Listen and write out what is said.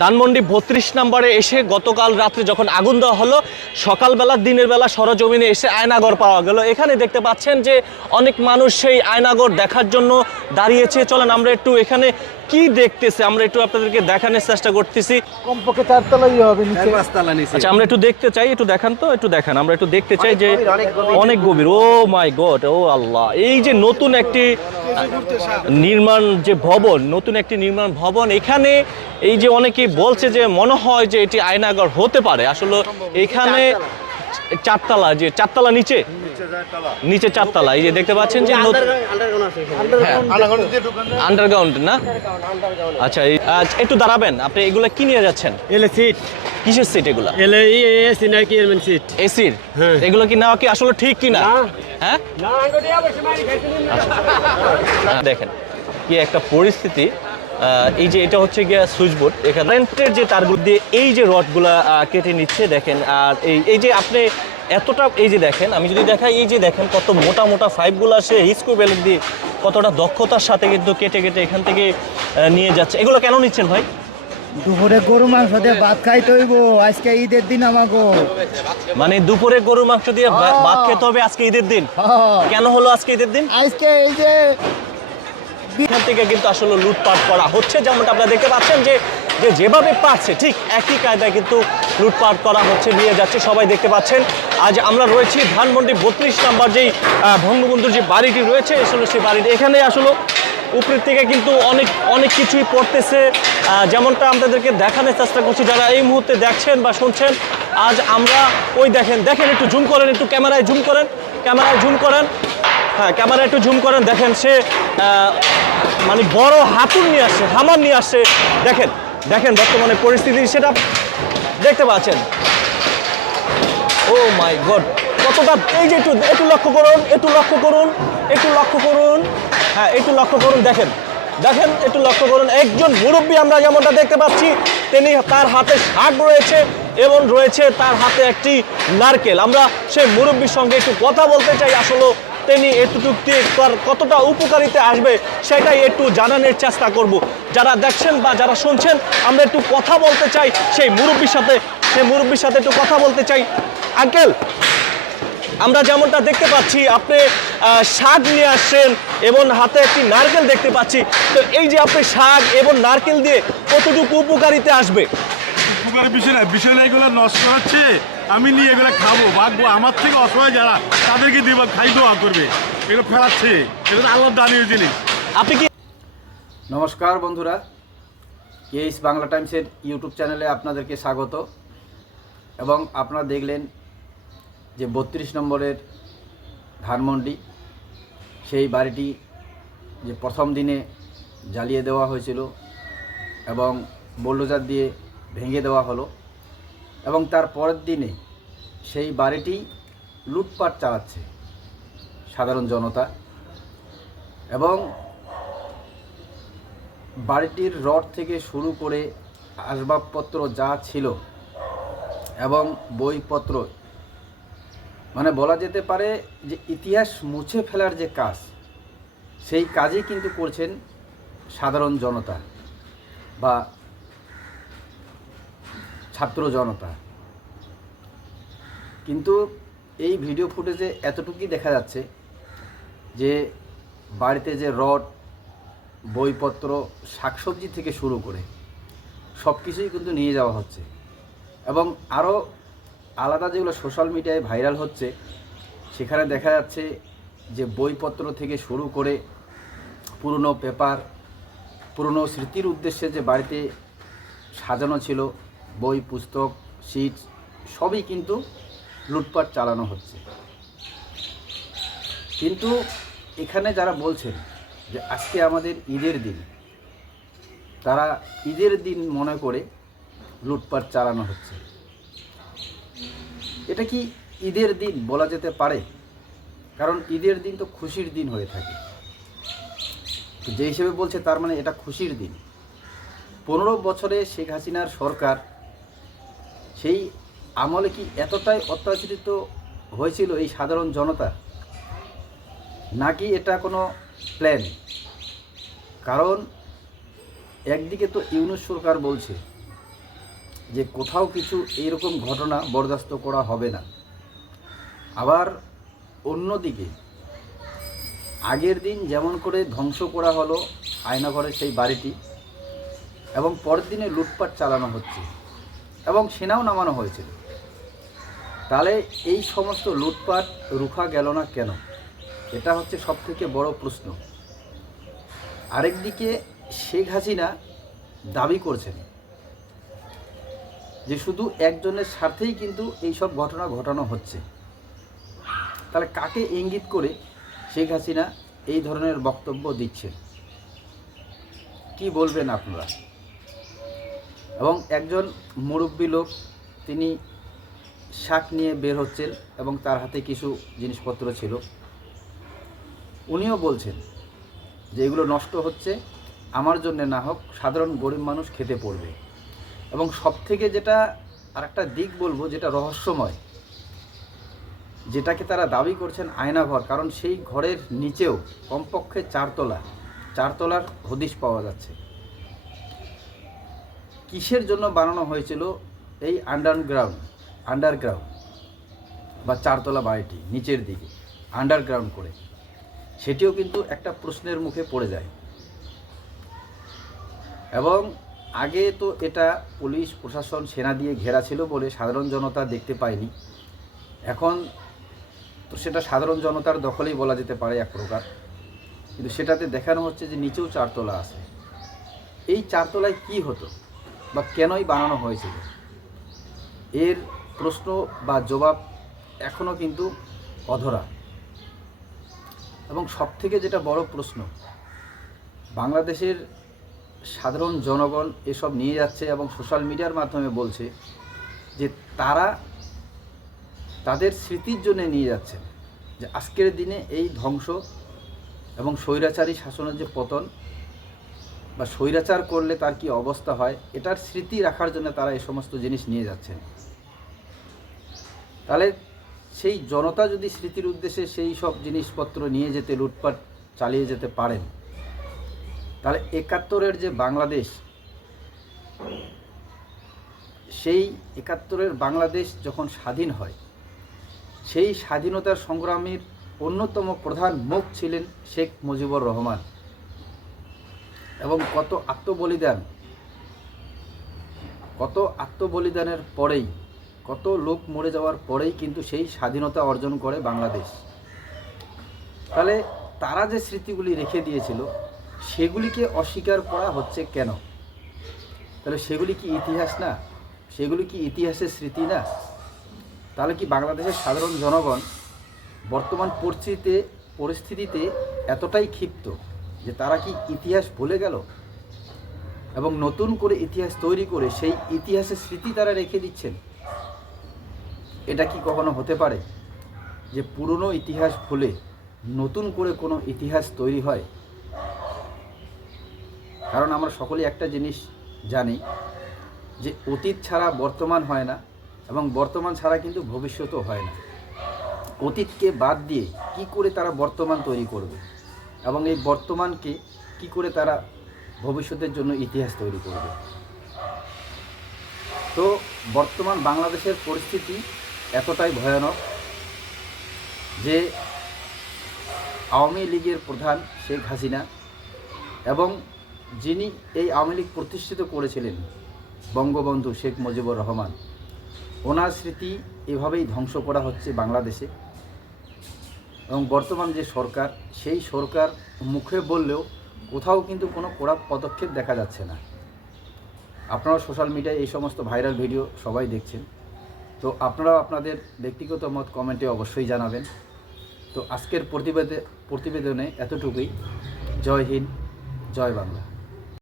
ধানমন্ডি বত্রিশ নম্বরে এসে গতকাল রাত্রে যখন আগুন দেওয়া হলো, সকালবেলা, দিনের বেলা সরজমিনে এসে আয়নাগর পাওয়া গেল। এখানে দেখতে পাচ্ছেন যে অনেক মানুষ সেই আয়নাগর দেখার জন্য দাঁড়িয়েছে। চলেন আমরা একটু এখানে কি দেখতেছে? আমরা একটু আপনাদেরকে দেখানোর চেষ্টা করতেছি। কমপক্ষে চারতলাই হবে নিচে। আচ্ছা আমরা একটু দেখতে চাই একটু দেখান তো একটু দেখান। আমরা একটু দেখতে চাই যে অনেক গভীর। ও মাই গড ও আল্লাহ। এই যে নতুন একটি নির্মাণ যে ভবন নতুন একটি নির্মাণ ভবন এখানে এই যে অনেকে বলছে যে মনে হয় যে এটি আয়নাগর হতে পারে। আসলে এখানে চারতলা যে চারতলা নিচে? নিচে চারতলা এই যে দেখতে পাচ্ছেন যে আন্ডারগ্রাউন্ড না। আচ্ছা আচ্ছা, একটু দাঁড়াবেন আপনি এগুলা কি নিয়ে যাচ্ছেন? এলে সিট কিসের সিট এগুলা? এলে এসি নাকি এমন সিট এসির হ্যাঁ। এগুলো কি নেওয়া কি আসলে ঠিক কিনা? না। হ্যাঁ। দেখেন কি একটা পরিস্থিতি এই যে এটা হচ্ছে গিয়া সুইচ বোর্ড। এখানে কারেন্টের যে তারগুলো দিয়ে এই যে রডগুলা কেটে নিচ্ছে দেখেন আর এই এই যে আপনি এতটা এই যে দেখেন আমি যদি দেখাই এই যে দেখেন কত মোটা মোটা পাইপগুলো আসে হিসকো বেলেট দিয়ে কতটা দক্ষতার সাথে কিন্তু কেটে কেটে এখান থেকে নিয়ে যাচ্ছে। এগুলো কেন নিচ্ছেন ভাই? দুপুরে গরু মাংস দিয়ে ভাত খাইতে হইব আজকে ঈদের দিন আমাগো। মানে দুপুরে গরু মাংস দিয়ে ভাত খেতে হবে আজকে ঈদের দিন? হ্যাঁ। কেন হলো আজকে ঈদের দিন? আজকে এই যে এখান থেকে কিন্তু আসলে লুটপাট করা হচ্ছে যেমনটা আপনারা দেখতে পাচ্ছেন যে যে যেভাবে পাচ্ছে ঠিক একই কায়দায় কিন্তু লুটপাট করা হচ্ছে নিয়ে যাচ্ছে সবাই দেখতে পাচ্ছেন। আজ আমরা রয়েছি ধানমন্ডি বত্রিশ নাম্বার যেই আহ, বঙ্গবন্ধুর যে বাড়িটি রয়েছে আসলে সেই বাড়িটি এখানে আসলে উপরের থেকে কিন্তু অনেক অনেক কিছুই পড়তেছে। যেমনটা আপনাদেরকে দেখানোর চেষ্টা করছি যারা এই মুহূর্তে দেখছেন বা শুনছেন আজ আমরা ওই দেখেন দেখেন একটু জুম করেন একটু ক্যামেরায় জুম করেন ক্যামেরায় জুম করেন। হ্যাঁ ক্যামেরা একটু জুম করেন দেখেন সে মানে বড় হাতুর নিয়ে আসছে হামার নিয়ে আসছে। দেখেন দেখেন বর্তমানে পরিস্থিতি সেটা দেখতে পাচ্ছেন। ও মাই গড কতটা, এই যে একটু একটু লক্ষ্য করুন, একটু লক্ষ্য করুন, একটু লক্ষ্য করুন। হ্যাঁ একটু লক্ষ্য করুন, দেখেন দেখেন, একটু লক্ষ্য করুন। একজন মুরব্বী আমরা যেমনটা দেখতে পাচ্ছি, তিনি তার হাতে শাক রয়েছে এবং রয়েছে তার হাতে একটি নারকেল। আমরা সেই মুরব্বীর সঙ্গে একটু কথা বলতে চাই। আসলে তিনি এতটুক দিয়ে কতটা উপকারিতে আসবে সেটাই একটু জানানোর চেষ্টা করব। যারা দেখছেন বা যারা শুনছেন, আমরা একটু কথা বলতে চাই সেই মুরব্বীর সাথে। সেই মুরব্বীর সাথে একটু কথা বলতে চাই। আঙ্কেল, আমরা যেমনটা দেখতে পাচ্ছি, আপনি শাক নিয়ে আসছেন এবং হাতে একটি নারকেল দেখতে পাচ্ছি। তো এই যে আপনি শাক এবং নারকেল দিয়ে কতটুকু উপকারিতে আসবে? উপকারের বিষয় না বিষয় না এগুলো নষ্ট হচ্ছে। আমি নিয়ে এগুলো খাব বাঁচবো। আমার থেকে অসহায় যারা তাদেরকে দিব খাই দোয়া করবে। এগুলো ফেরাচ্ছে এটা তো আল্লাহ দানীয় জিনিস। আপনি কি নমস্কার বন্ধুরা। কেএস বাংলা টাইমসের ইউটিউব চ্যানেলে আপনাদেরকে স্বাগত। এবং আপনারা দেখলেন যে বত্রিশ নম্বরের ধানমন্ডি সেই বাড়িটি যে প্রথম দিনে জ্বালিয়ে দেওয়া হয়েছিল এবং বোল্ডোজার দিয়ে ভেঙে দেওয়া হলো এবং তার পরের দিনে সেই বাড়িটি লুটপাট চালাচ্ছে সাধারণ জনতা এবং বাড়িটির রড থেকে শুরু করে আসবাবপত্র যা ছিল এবং বইপত্র মানে বলা যেতে পারে যে ইতিহাস মুছে ফেলার যে কাজ, সেই কাজই কিন্তু করছেন সাধারণ জনতা বা ছাত্র জনতা। কিন্তু এই ভিডিও ফুটেজে এতটুকুই দেখা যাচ্ছে যে বাড়িতে যে রড, বইপত্র, শাকসবজি থেকে শুরু করে সব কিছুই কিন্তু নিয়ে যাওয়া হচ্ছে। এবং আরও আলাদা যেগুলো সোশ্যাল মিডিয়ায় ভাইরাল হচ্ছে, সেখানে দেখা যাচ্ছে যে বইপত্র থেকে শুরু করে পুরনো পেপার, পুরনো স্মৃতির উদ্দেশ্যে যে বাড়িতে সাজানো ছিল বই, পুস্তক সিট সবই কিন্তু লুটপাট চালানো হচ্ছে। কিন্তু এখানে যারা বলছেন যে আজকে আমাদের ঈদের দিন, তারা ঈদের দিন মনে করে লুটপাট চালানো হচ্ছে। এটা কি ঈদের দিন বলা যেতে পারে? কারণ ঈদের দিন তো খুশির দিন হয়ে থাকে। যে হিসেবে বলছে তার মানে এটা খুশির দিন। পনেরো বছরে শেখ হাসিনার সরকার সেই আমলে কি এতটাই অত্যাচারিত হয়েছিল এই সাধারণ জনতা? নাকি এটা কোনো প্ল্যান কারণ একদিকে তো ইউনুস সরকার বলছে যে কোথাও কিছু এইরকম ঘটনা বরদাস্ত করা হবে না। আবার অন্যদিকে আগের দিন যেমন করে ধ্বংস করা হলো আয়নাঘরের সেই বাড়িটি এবং পরের দিনে লুটপাট চালানো হচ্ছে। এবং সেনাও নামানো হয়েছিল। তাহলে এই সমস্ত লুটপাট রুখা গেল না কেন? এটা হচ্ছে সবথেকে বড় প্রশ্ন। আরেকদিকে শেখ হাসিনা দাবি করছেন যে শুধু একজনের স্বার্থেই কিন্তু এই সব ঘটনা ঘটানো হচ্ছে। তাহলে কাকে ইঙ্গিত করে শেখ হাসিনা এই ধরনের বক্তব্য দিচ্ছেন? কি বলবেন আপনারা? এবং একজন মুরব্বী লোক, তিনি শাক নিয়ে বের হচ্ছেন এবং তার হাতে কিছু জিনিসপত্র ছিল। উনিও বলছেন যে, এগুলো নষ্ট হচ্ছে, আমার জন্য না হোক, সাধারণ গরিব মানুষ খেতে পড়বে। এবং সব থেকে যেটা আর একটা দিক বলব, যেটা রহস্যময়, যেটাকে তারা দাবি করছেন আয়নাঘর, কারণ সেই ঘরের নিচেও কমপক্ষে চারতলা, চারতলার হদিশ পাওয়া যাচ্ছে। কিসের জন্য বানানো হয়েছিল এই আন্ডারগ্রাউন্ড আন্ডারগ্রাউন্ড বা চারতলা বাড়িটি নিচের দিকে আন্ডারগ্রাউন্ড করে। সেটিও কিন্তু একটা প্রশ্নের মুখে পড়ে যায়। এবং আগে তো এটা পুলিশ, প্রশাসন, সেনা দিয়ে ঘেরা ছিল বলে সাধারণ জনতা দেখতে পায়নি। এখন তো সেটা সাধারণ জনতার দখলেই বলা যেতে পারে এক প্রকার। কিন্তু সেটাতে দেখানো হচ্ছে যে নিচেও চারতলা আছে। এই চারতলায় কি হতো? বা কেনই বানানো হয়েছিল? এর প্রশ্ন বা জবাব এখনও কিন্তু অধরা। এবং সবথেকে যেটা বড় প্রশ্ন, বাংলাদেশের সাধারণ জনগণ এসব নিয়ে যাচ্ছে এবং সোশ্যাল মিডিয়ার মাধ্যমে বলছে যে তারা তাদের স্মৃতির জন্য নিয়ে যাচ্ছেন। যে আজকের দিনে এই ধ্বংস এবং স্বৈরাচারী শাসনের যে পতন বা স্বৈরাচার করলে তার কি অবস্থা হয়, এটার স্মৃতি রাখার জন্য তারা এই সমস্ত জিনিস নিয়ে যাচ্ছেন। তাহলে সেই জনতা যদি স্মৃতির উদ্দেশ্যে সেই সব জিনিসপত্র নিয়ে যেতে, লুটপাট চালিয়ে যেতে পারেন, তাহলে একাত্তরের যে বাংলাদেশ, সেই একাত্তরের বাংলাদেশ যখন স্বাধীন হয়, সেই স্বাধীনতার সংগ্রামীর অন্যতম প্রধান মুখ ছিলেন শেখ মুজিবুর রহমান। এবং কত আত্মবলিদান, কত আত্মবলিদানের পরেই, কত লোক মরে যাওয়ার পরেই কিন্তু সেই স্বাধীনতা অর্জন করে বাংলাদেশ। তাহলে তারা যে স্মৃতিগুলি রেখে দিয়েছিল, সেগুলিকে অস্বীকার করা হচ্ছে কেন? তাহলে সেগুলি কি ইতিহাস না? সেগুলি কি ইতিহাসের স্মৃতি না? তাহলে কি বাংলাদেশের সাধারণ জনগণ বর্তমান পরিস্থিতিতে পরিস্থিতিতে এতটাই ক্ষিপ্ত? যে তারা কি ইতিহাস ভুলে গেল? এবং নতুন করে ইতিহাস তৈরি করে সেই ইতিহাসের স্মৃতি তারা রেখে দিচ্ছেন? এটা কি কখনো হতে পারে যে পুরনো ইতিহাস ভুলে নতুন করে কোনো ইতিহাস তৈরি হয়? কারণ আমরা সকলেই একটা জিনিস জানি যে অতীত ছাড়া বর্তমান হয় না এবং বর্তমান ছাড়া কিন্তু ভবিষ্যতও হয় না। অতীতকে বাদ দিয়ে কি করে তারা বর্তমান তৈরি করবে? এবং এই বর্তমানকে কি করে তারা ভবিষ্যতের জন্য ইতিহাস তৈরি করবে? তো বর্তমান বাংলাদেশের পরিস্থিতি এতটাই ভয়ানক যে আওয়ামী লীগের প্রধান শেখ হাসিনা এবং যিনি এই আওয়ামী লীগ প্রতিষ্ঠিত করেছিলেন, বঙ্গবন্ধু শেখ মুজিবুর রহমান, ওনার স্মৃতি এভাবেই ধ্বংস করা হচ্ছে বাংলাদেশে। এবং বর্তমান যে সরকার, সেই সরকার মুখে বললেও কোথাও কিন্তু কোনো কড়া পদক্ষেপ দেখা যাচ্ছে না। আপনারা সোশ্যাল মিডিয়ায় এই সমস্ত ভাইরাল ভিডিও সবাই দেখছেন। তো আপনারাও আপনাদের ব্যক্তিগত মত কমেন্টে অবশ্যই জানাবেন। তো আজকের প্রতিবেদে, প্রতিবেদনে এতটুকুই। জয় হিন্দ, জয় বাংলা।